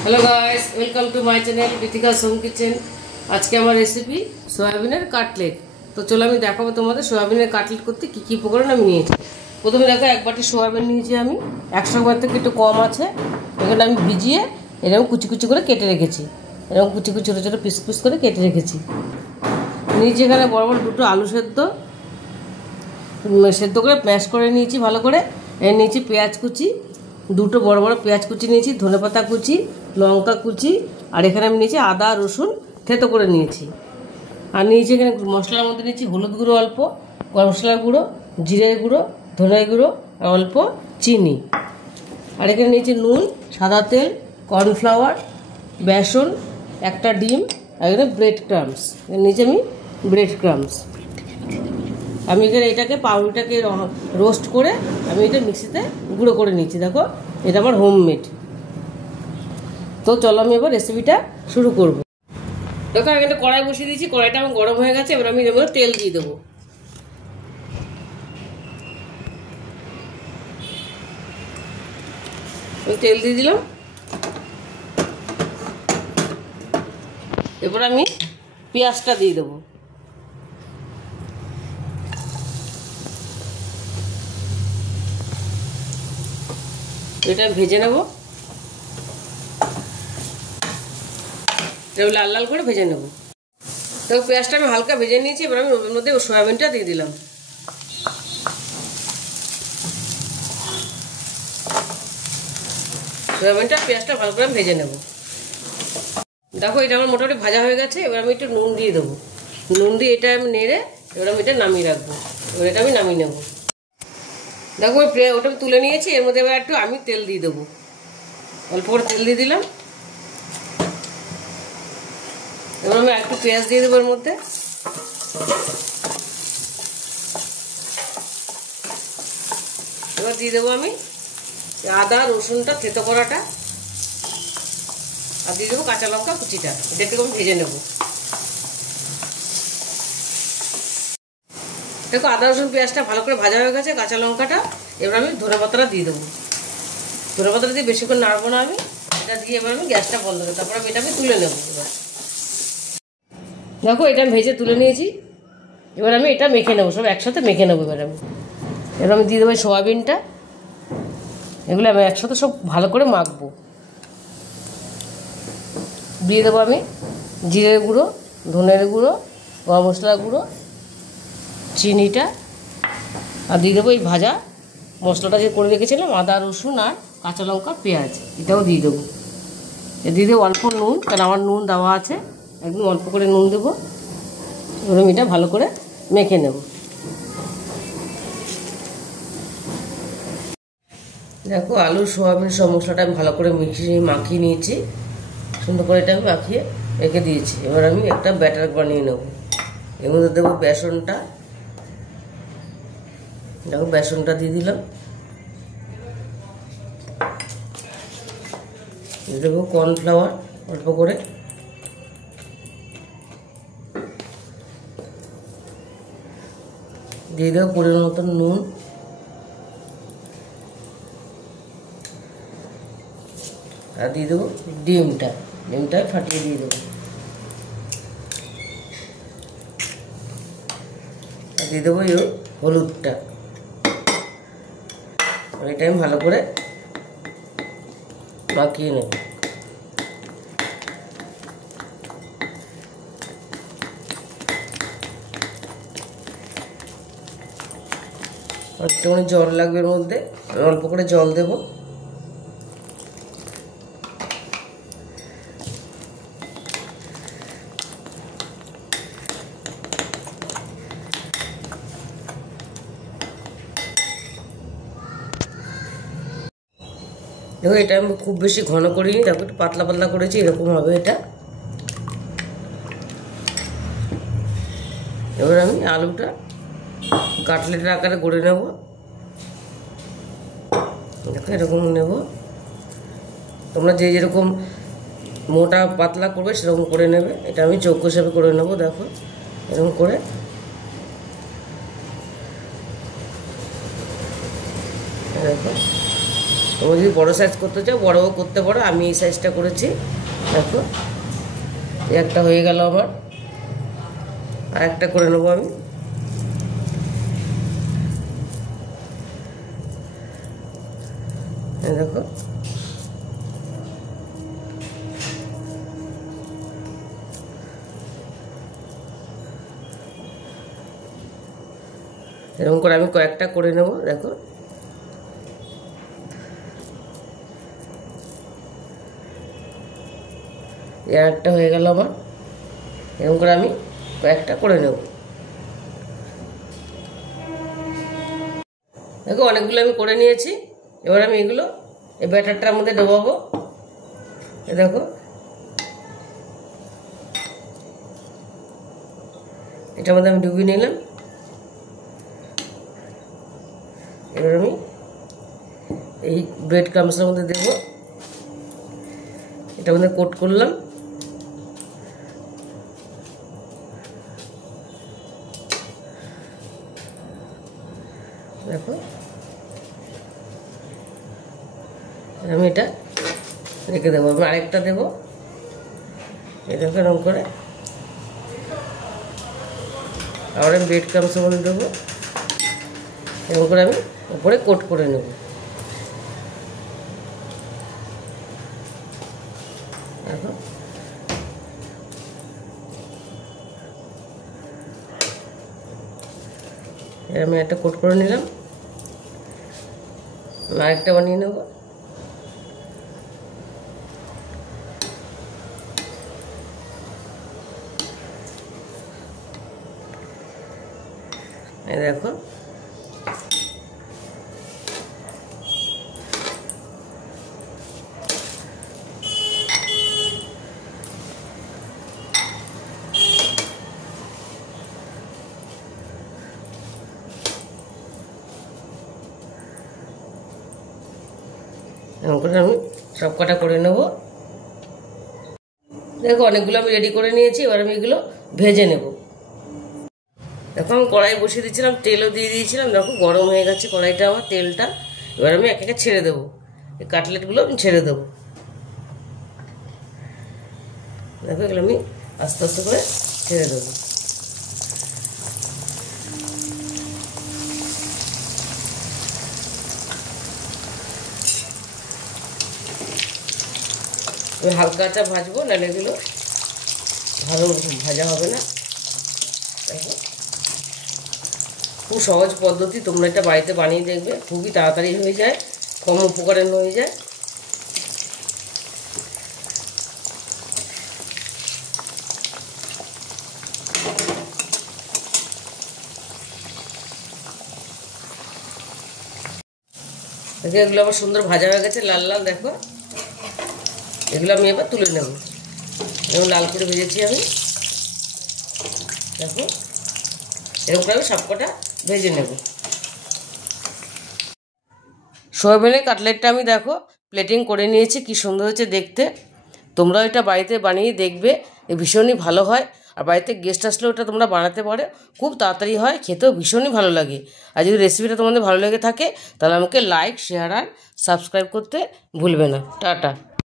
Hello guys, welcome to my channel Ritika's home kitchen. आज के हमार रेसिपी सोयाबिनेर काटलेट। तो चलो আমি দেখাবো তোমাদের সোয়াবিনের কাটলেট করতে কি কি উপকরণ আমি নিয়েছি। প্রথমে দেখো এক বাটি সোয়াবিন নিয়েছি আমি, 100 গ্রাম থেকে একটু কম আছে। এখানে আমি ভিজিয়ে এরকম কুচি কুচি করে কেটে রেখেছি, এরকম কুচি কুচি ছোট ছোট পিস পিস করে কেটে রেখেছি। নিচে এখানে বড় বড় দুটো আলু সেদ্ধ করে ম্যাশ করে নিয়েছি ভালো করে। এর নিচে পেঁয়াজ কুচি, দুটো বড় বড় পেঁয়াজ কুচি নিয়েছি, ধনেপাতা কুচি, লঙ্কা কুচি, আর এখানে আমি নিয়েছি আদা রসুন থেতো করে নিয়েছি। আর নিয়েছি এখানে মশলার মধ্যে নিয়েছি হলুদ গুঁড়ো অল্প, গরম মশলার গুঁড়ো, জিরের গুঁড়ো, ধনের গুঁড়ো আর অল্প চিনি। আর এখানে নিয়েছি নুন, সাদা তেল, কর্নফ্লাওয়ার, বেসন, একটা ডিম, আর এখানে ব্রেড ক্রাম্বস। নিয়েছি আমি ব্রেড ক্রাম্বস। আমি এখানে এটাকে পাউরুটিটাকে রোস্ট করে আমি এটা মিক্সিতে গুঁড়ো করে নিচ্ছি। দেখো এটা আমার হোমমেড। তো চলো আমি এবার রেসিপিটা শুরু করব। দেখো আমি একটা কড়াই বসিয়ে দিয়েছি, কড়াইটা আমার গরম হয়ে গেছে। এবার আমি এর মধ্যে তেল দিয়ে দেবো। আমি তেল দিয়ে দিলাম। এবার আমি পেঁয়াজটা দিয়ে দেবো। এটা ভেজে নেব, এটা লাল লাল করে ভেজে নেব। তো পেঁয়াজটা আমি হালকা ভেজে নিয়েছি। এবার আমি ওর মধ্যে সয়াবিনটা দিয়ে দিলাম। সয়াবিনটা পেঁয়াজটা ভালো করে ভেজে নেব। দেখো এটা আমার মোটামুটি ভাজা হয়ে গেছে। এবার আমি একটু নুন দিয়ে দেবো। নুন দিয়ে এটা আমি নেড়ে এবার আমি এটা নামিয়ে রাখবো। এবার এটা আমি নামিয়ে নেব। দেখো ওটা আমি তুলে নিয়েছি। এর মধ্যে এবার একটু আমি তেল দিয়ে দেবো, অল্প করে তেল দিয়ে দিলাম। এবার আমি একটু পেঁয়াজ দিয়ে দেবো এর মধ্যে। এবার দিয়ে দেবো আমি আদা রসুনটা থেতো করাটা, আর দিয়ে দেবো কাঁচা লঙ্কা কুচিটা। এটা একটু আমি ভেজে নেব। দেখো আদা রসুন পেঁয়াজটা ভালো করে ভাজা হয়ে গেছে, কাঁচা লঙ্কাটা। এবার আমি ধনেপাতাটা দিয়ে দেবো। ধনেপাতাটা দিয়ে বেশিক্ষণ নাড়বো না আমি। এটা দিয়ে এবার আমি গ্যাসটা বন্ধ করবো। তারপর আমি এটা তুলে নেবো। এবার দেখো এটা আমি ভেজে তুলে নিয়েছি। এবার আমি এটা মেখে নেবো, সব একসাথে মেখে নেবো। এবার আমি দিয়ে দেবো সোয়াবিনটা। এগুলো আমি একসাথে সব ভালো করে মাখবো। দিয়ে দেবো আমি জিরের গুঁড়ো, ধনের গুঁড়ো, গরম মশলার গুঁড়ো, চিনিটা, আর দিয়ে দেবো এই ভাজা মশলাটা যে করে রেখেছিলাম আদা রসুন আর কাঁচা লঙ্কা পেঁয়াজ, এটাও দিয়ে দেবো। দিয়ে দেবো অল্প নুন, কারণ আমার নুন দেওয়া আছে, একদম অল্প করে নুন দেবো। এবার আমি এটা ভালো করে মেখে নেব। দেখো আলু সোয়াবিন সব মশলাটা আমি ভালো করে মাখিয়ে নিয়েছি। সুন্দর করে এটা আমি মাখিয়ে রেখে দিয়েছি। এবার আমি একটা ব্যাটার বানিয়ে নেব। এর মধ্যে দেবো বেসনটা। দেখো বেসনটা দিয়ে দিলাম। দিয়ে দেবো কর্নফ্লাওয়ার অল্প করে। দিয়ে দেবো পরিমাণ মতন নুন। আর দিয়ে দেবো ডিমটা ফাটিয়ে দিয়ে দেবো। আর দিয়ে দেবো হলুদটা। এটা আমি ভালো করে মাখিয়ে নেব। একটুখানি জল লাগবে এর মধ্যে, অল্প করে জল দেবো। দেখো এটা আমি খুব বেশি ঘন করিনি, দেখো একটু পাতলা পাতলা করেছি, এরকম হবে এটা। এবার আমি আলুটা কাটলেটের আকারে গড়ে নেব। দেখো এরকম নেব। তোমরা যে যেরকম মোটা পাতলা করবে সেরকম করে নেবে। এটা আমি চৌকো হিসাবে করে নেব। দেখো এরকম করে দেখো তোমরা যদি বড়ো সাইজ করতে চাও বড়ও করতে পারো, আমি এই সাইজটা করেছি। দেখো একটা হয়ে গেল আমার, আর একটা করে নেবো আমি। দেখো এরকম করে আমি কয়েকটা করে নেব। দেখো এর একটা হয়ে গেল আমার, এরকম করে আমি কয়েকটা করে নেব। দেখো অনেকগুলো আমি করে নিয়েছি। এবার আমি এগুলো এই ব্যাটারটার মধ্যে ডোবাবো। দেখো এটার মধ্যে আমি ডুবিয়ে নিলাম। এবার আমি এই ব্রেড ক্রাম্বসের মধ্যে দেব, এটার মধ্যে কোট করলাম। দেখো আমি এটা রেখে দেবো। আমি আরেকটা দেবো, এটাকে এরকম করে আবার আমি ব্রেড ক্রাম্বসের মধ্যে দেবো। এরকম করে আমি উপরে কোট করে নেব। দেখো আমি একটা কোট করে নিলাম, আরেকটা বানিয়ে নেব। দেখো এরকম করে আমি সব কটা করে নেব। দেখো অনেকগুলো আমি রেডি করে নিয়েছি। এবার আমি এগুলো ভেজে নেব। দেখো আমি কড়াই বসিয়ে দিয়েছিলাম, তেলও দিয়ে দিয়েছিলাম। দেখো গরম হয়ে গেছে কড়াইটা আমার, তেলটা। এবার আমি এক একে ছেড়ে দেবো, এই কাটলেটগুলো আমি ছেড়ে দেবো। দেখো এগুলো আমি আস্তে আস্তে করে ছেড়ে দেবো। আমি হালকা আঁচা ভাজবো, নাহলে এগুলো ভালো ভাজা হবে না। দেখো খুব সহজ পদ্ধতি, তোমরা এটা বাড়িতে বানিয়ে দেখবে, খুবই তাড়াতাড়ি হয়ে যায়, কম উপকরণ হয়ে যায়। দেখো এগুলো আবার সুন্দর ভাজা হয়ে গেছে, লাল লাল। দেখো এগুলো আমি এবার তুলে নেব। এরকম লাল করে ভেজেছি আমি। দেখো এরকম করে আমি সবকটা ভেজে নেব। সয়াবিনের কাটলেটটা আমি দেখো প্লেটিং করে নিয়েছি, কি সুন্দর হয়েছে দেখতে। তোমরাও এটা বাড়িতে বানিয়ে দেখবে, ভীষণই ভালো হয়। আর বাড়িতে গেস্ট আসলেও এটা তোমরা বানাতে পারো, খুব তাড়াতাড়ি হয়, খেতেও ভীষণই ভালো লাগে। আর যদি রেসিপিটা তোমাদের ভালো লেগে থাকে তাহলে আমাকে লাইক, শেয়ার আর সাবস্ক্রাইব করতে ভুলবে না। টাটা।